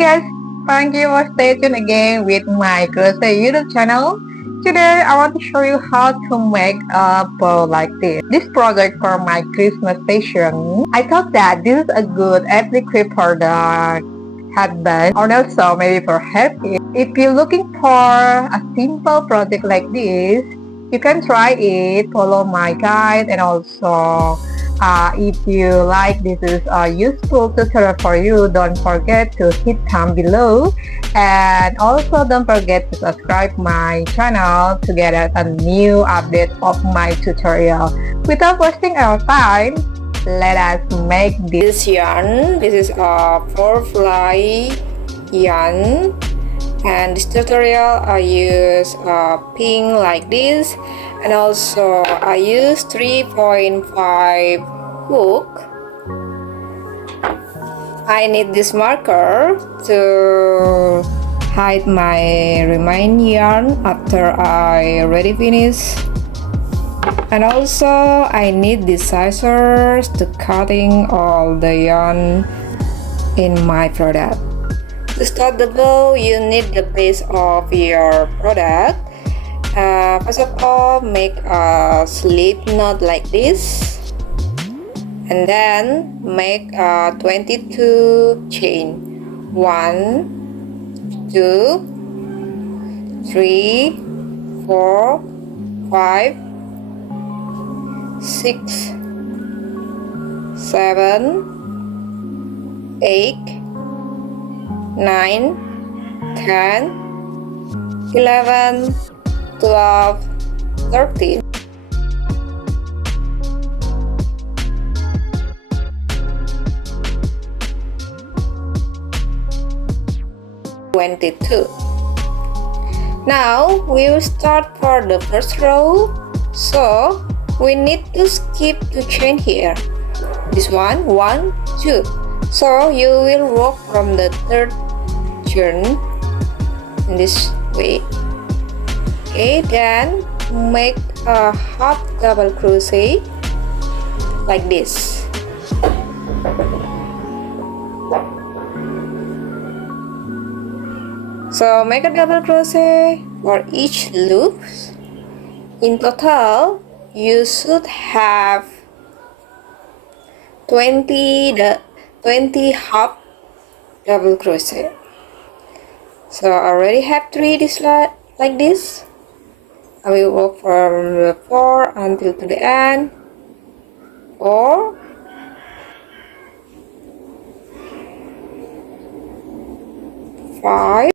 guys, thank you for staying tuned again with my Crochet YouTube channel. Today I want to show you how to make a bow like this project for my Christmas session. I thought that this is a good applique for the headband or also maybe for hair. If you're looking for a simple project like this, you can try it, follow my guide, and also if you like this is a useful tutorial for you, don't forget to hit thumb below, and also don't forget to subscribe my channel to get a new update of my tutorial. Without wasting our time, let us make this yarn. This is a 4-ply yarn, and this tutorial I use a pink like this, and also I use 3.5 hook. I need this marker to hide my remaining yarn after I already finish, and also I need the scissors to cutting all the yarn in my product. To start the bow, you need the base of your product. First of all, make a slip knot like this, and then make a 22 chain. 1, 2, 3, 4, 5, 6, 7, 8, 9, 10, 11, 12, 13. Now we will start for the first row, so we need to skip 2 chain here. This one, 1, 2. So you will work from the third chain in this way. Okay, then make a half double crochet like this. So make a double crochet for each loop. In total, you should have 20 half double crochet. So I already have 3 like this. I will work from the 4 until to the end. 4, 5,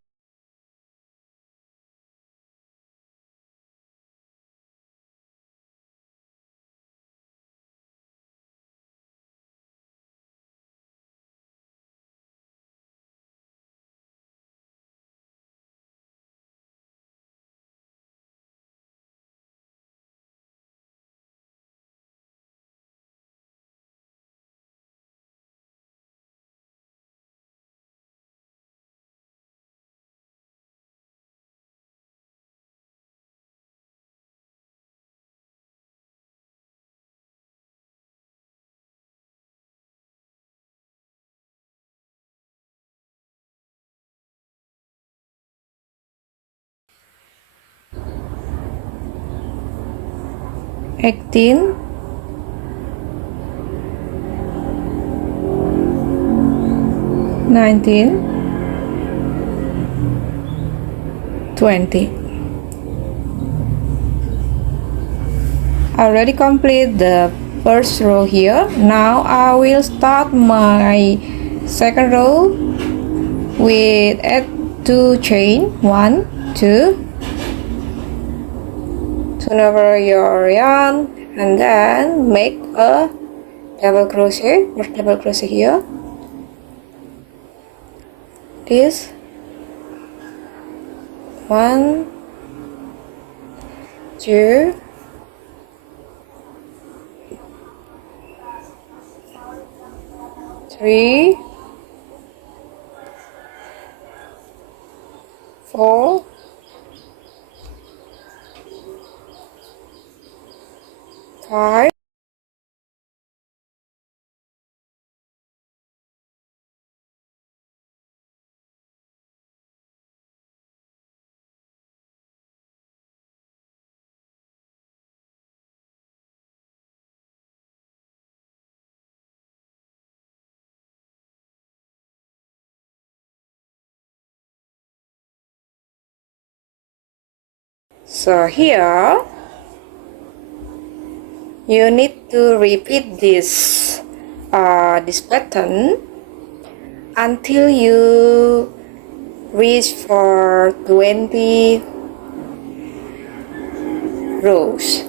18, 19, 20. I already complete the first row here. Now I will start my second row with add 2 chain. 1, 2. Turn over your yarn and then make a double crochet or double crochet here. This 1, 2, 3, 4, 5, So here you need to repeat this pattern until you reach for 20 rows.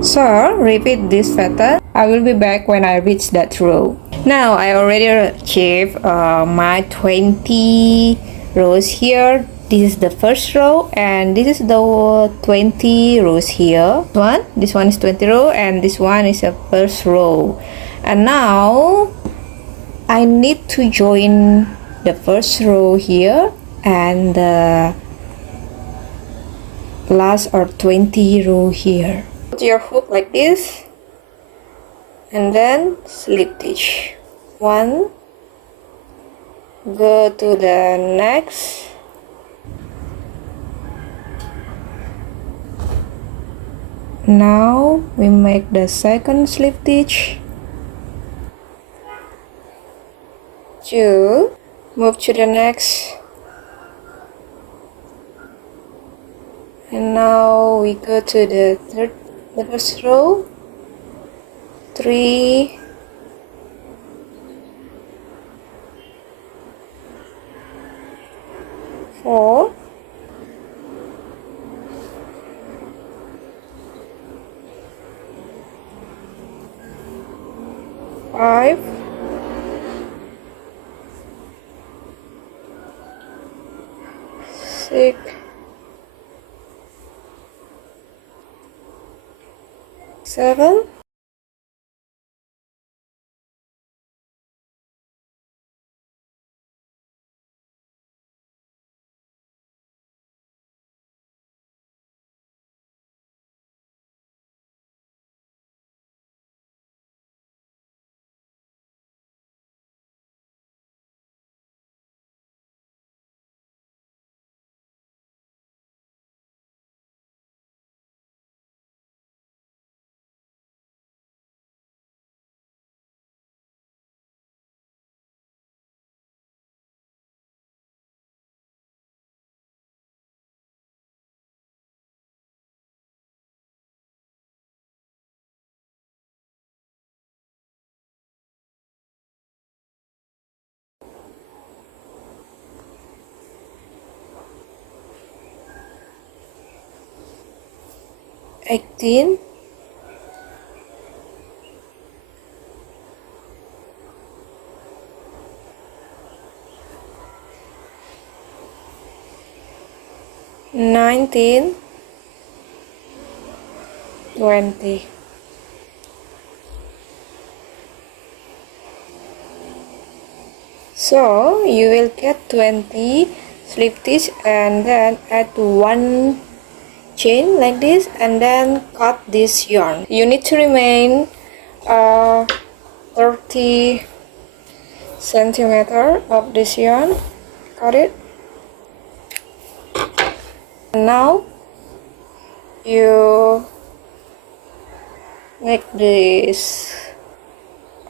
So repeat this pattern. I will be back when I reach that row. Now I already achieved my 20 rows here. This is the first row and this is the 20 rows here. This one is 20 row and this one is the first row. And now I need to join the first row here and the last or 20 row here. Put your hook like this and then slip stitch. One, go to the next, now we make the second slip stitch, 2, move to the next, and now we go to the first row, 3, 4, 5, 6, 7, 18, 19, 20. So you will get 20 slip stitch and then add one chain like this and then cut this yarn. You need to remain 30 centimeter of this yarn. Cut it. And now you make this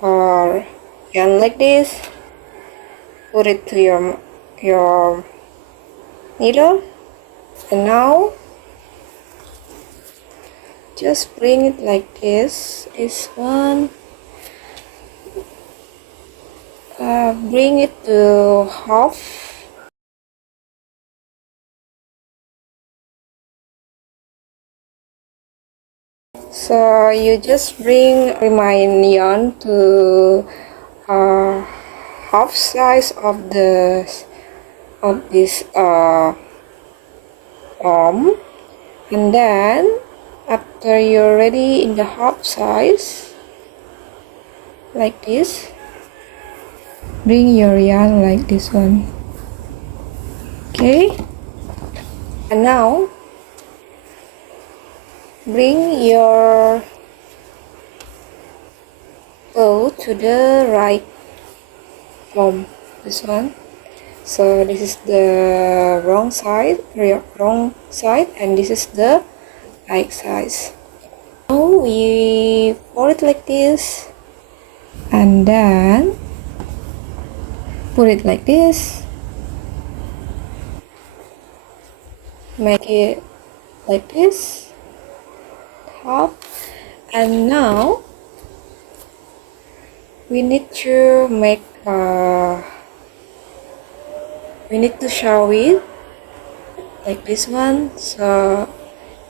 or yarn like this, put it to your needle, and now just bring it like this one, bring it to half. So you just remind yarn to half size of this arm, and then after you're ready in the half size like this, bring your yarn like this one. Okay, and now bring your bow to the right arm, this one. So this is the wrong side, and this is the right side. Now we fold it like this and then put it like this make it like this top. And now we need to make we need to show it like this one. So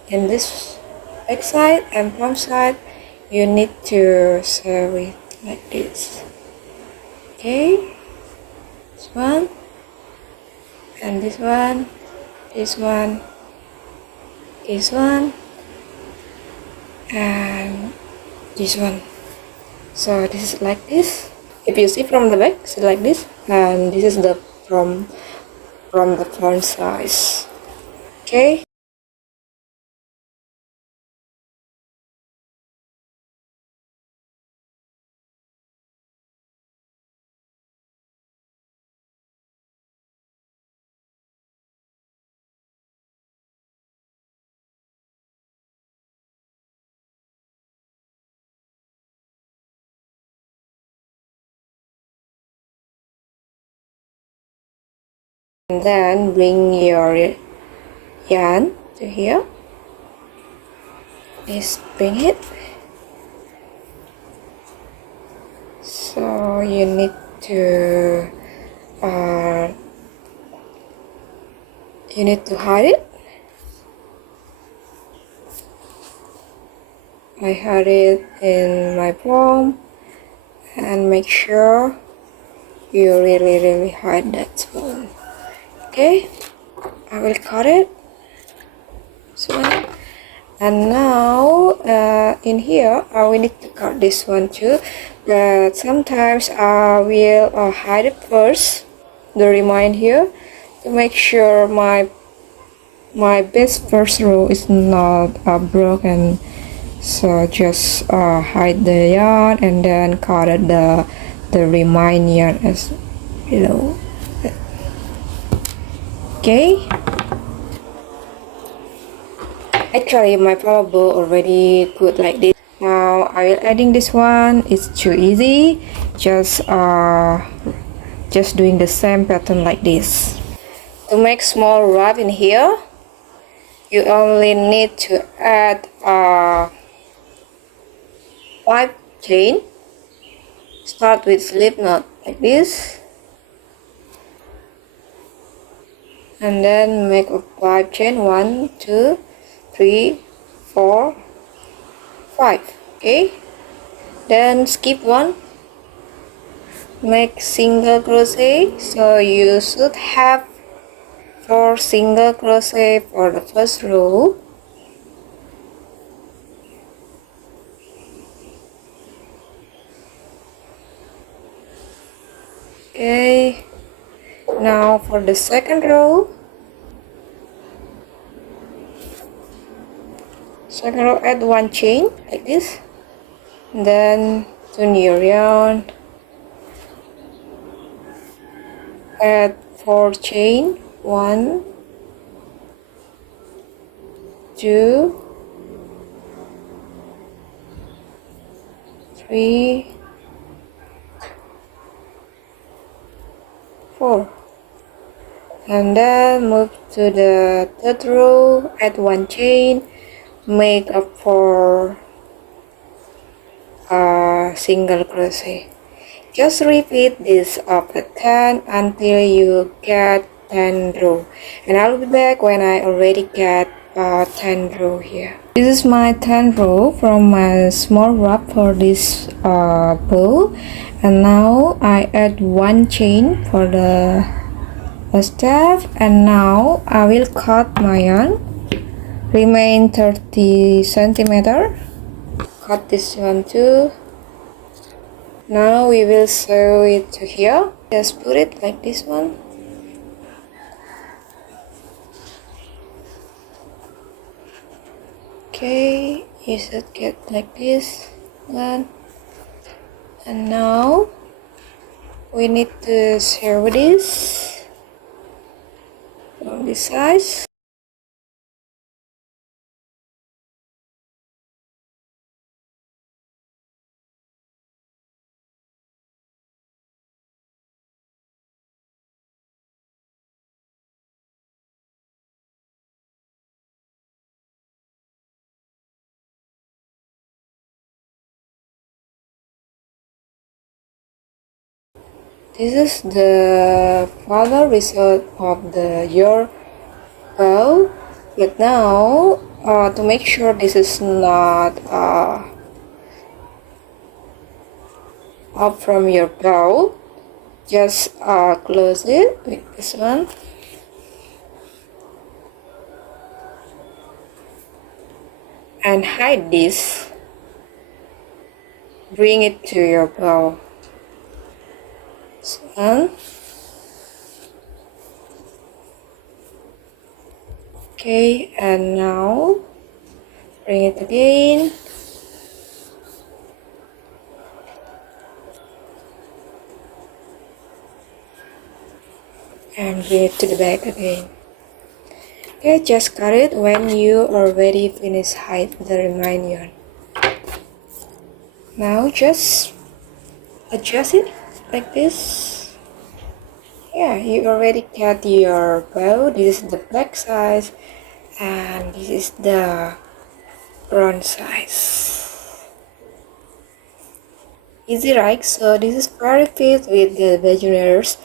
in this back side and front side you need to sew it like this. Okay, this one and this one, this one, this one, and this one. So this is like this. If you see from the back, it's like this, and this is the from the front size. Okay. And then bring your yarn to here. Just bring it. So you need to hide it. I hide it in my palm, and make sure you really hide that one. Okay, I will cut it. So, and now in here we need to cut this one too, but sometimes I will hide it first, the remind here, to make sure my best first row is not broken. So just hide the yarn and then cut it the remind yarn as below. Okay. Actually, my power bow already good like this. Now I will adding this one. It's too easy. Just doing the same pattern like this. To make small wrap in here, you only need to add 5 chain. Start with slip knot like this, and then make a 5 chain. 1, 2, 3, 4, 5. Okay, then skip one, make single crochet. So you should have 4 single crochet for the first row. Okay, now for the second row, add 1 chain like this, then turn your yarn, add 4 chain. 1, 2, 3, 4, and then move to the third row, add 1 chain, make a 4 single crochet. Just repeat this pattern until you get 10 row, and I'll be back when I already get 10 row here. This is my 10 row from my small wrap for this bow, and now I add 1 chain for the step, and now I will cut my yarn. Remain 30 centimeter. Cut this one too. Now we will sew it to here. Just put it like this one. Okay, you should get like this one. And now we need to sew this on this side. This is the final result of your bow. But now, to make sure this is not up from your bow, just close it with this one. And hide this. Bring it to your bow. So, okay, and now bring it again. And bring it to the back again. Okay, just cut it when you already finish hide the remaining yarn. Now just adjust it like this. Yeah, you already cut your bow. This is the back size and this is the front size. Easy, right? So this is very fit with the beginners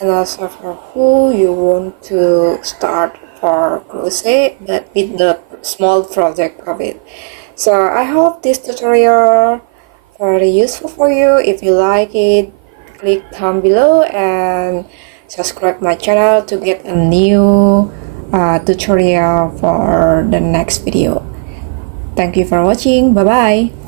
and also for who you want to start for crochet but with the small project of it. So I hope this tutorial very useful for you. If you like it, click thumb below and subscribe my channel to get a new tutorial for the next video. Thank you for watching. Bye bye.